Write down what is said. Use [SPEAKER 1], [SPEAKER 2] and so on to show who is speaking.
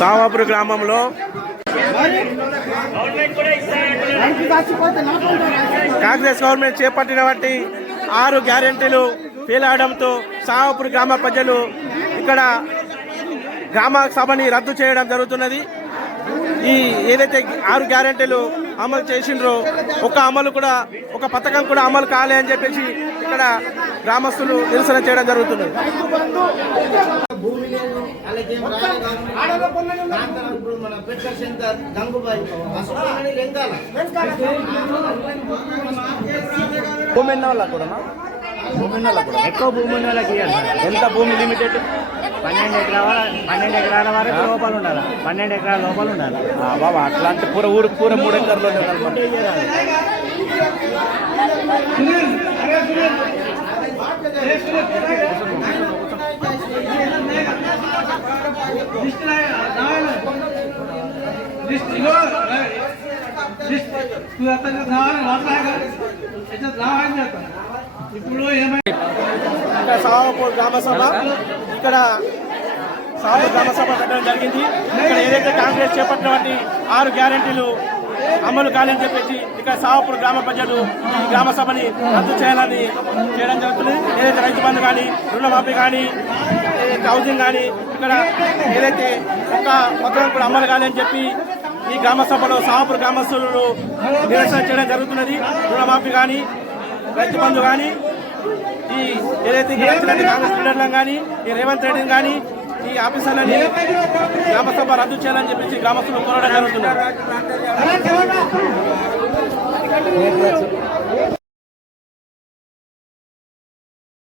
[SPEAKER 1] సామాపురి గ్రామంలో కాంగ్రెస్ గవర్నమెంట్ చేపట్టిన వంటి ఆరు గ్యారెంటీలు ఫెయిల్ అవడంతో సామాపురి గ్రామ ప్రజలు ఇక్కడ గ్రామ సభని రద్దు చేయడం జరుగుతున్నది. ఈ ఏదైతే ఆరు గ్యారెంటీలు అమలు చేసిండ్రో ఒక అమలు కూడా ఒక పథకం కూడా అమలు కాలే అని చెప్పేసి ఇక్కడ గ్రామస్తులు నిరసన చేయడం జరుగుతుంది.
[SPEAKER 2] భూమి లేదు
[SPEAKER 1] కూడా
[SPEAKER 3] ఎక్కువ భూమి ఉన్న వాళ్ళకి.
[SPEAKER 1] ఎంత భూమి లిమిటెడ్
[SPEAKER 3] పన్నెండు ఎకరాల పన్నెండు ఎకరాల వరకు లోపల ఉండాలి పన్నెండు ఎకరాల లోపల ఉండాలి
[SPEAKER 1] బాబా అట్లాంటి పూర ఊరు పూర మూడు ఎకర్లోనే ఉండాలి ఇక్కడ సావాపూర్ గ్రామ సభ ఇక్కడ సావాపూర్ గ్రామ సభ పెట్టడం జరిగింది. ఇక్కడ ఏదైతే కాంగ్రెస్ చేపట్టినటువంటి ఆరు గ్యారెంటీలు అమలు కాలేని చెప్పేసి ఇక్కడ సావాపూర్ గ్రామ ప్రజలు ఈ గ్రామ సభని రద్దు చేయాలని చేయడం జరుగుతుంది. ఏదైతే రైతు బంధు కానీ రుణమాఫీ కానీ హౌసింగ్ కానీ ఇక్కడ ఏదైతే ఒక్క పత్రం కూడా అమలు కాలేని చెప్పి ఈ గ్రామ సభలో సావాపూర్ గ్రామస్తులు నిరసన చేయడం జరుగుతున్నది. రుణమాఫీ కానీ రైతు బంధు కానీ ఈ ఏదైతే ఇక్కడ వచ్చినట్టు కాంగ్రెస్ లీడర్లను కానీ ఈ రేవంత్ రెడ్డిని కానీ ఈ ఆఫీసర్లని గ్రామసభ రద్దు చేయాలని చెప్పేసి గ్రామస్తులు కోరడం జరుగుతున్నారు